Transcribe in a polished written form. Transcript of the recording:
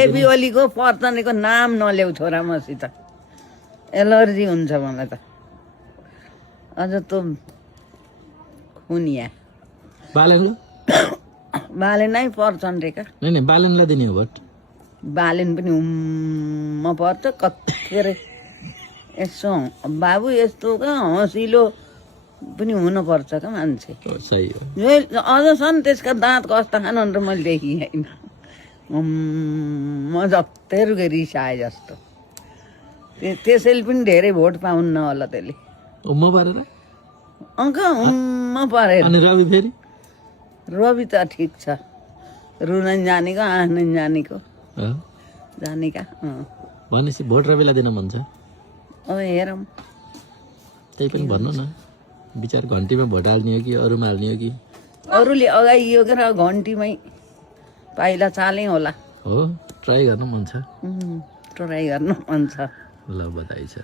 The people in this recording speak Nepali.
बेबी ओलीको पर्चनेको नाम नल्याउ छोरा मसित, एलर्जी हुन्छ मलाई त। अझ त खुनिया बालेनको बालेनै पर्छन् रे का। नहीं बालेनलाई दिने हो भोट। बालेन पनि हुम्म पर्छ के अरे यसो बाबु यस्तो क्या हँसिलो पनि हुनुपर्छ क्या मान्छे। सही हो। अझ छन् त्यसका दाँत कस्ता खानु र मैले देखिँ होइन। म जत्तै रिसाए जस्तो। त्यसैले पनि धेरै भोट पाउन्न होला त्यसले। उम्म पारेर अङ्क हुम्म परेर। अनि रवि फेरि रवि त ठिक छ, रुनै जानेको हाँस्नै जानेको जानेका। भनेपछि भोट रविलाई दिन मन छ। अब हेरौँ त्यही पनि भन्नु न, विचार घन्टीमा भोट हाल्ने हो कि अरूमा हाल्ने हो कि? अरूले अगाइयो र घन्टीमै पाइला चालै होला। हो ट्राई गर्नु मन छ। ट्राई गर्नु मन छ। ल बधाई छ।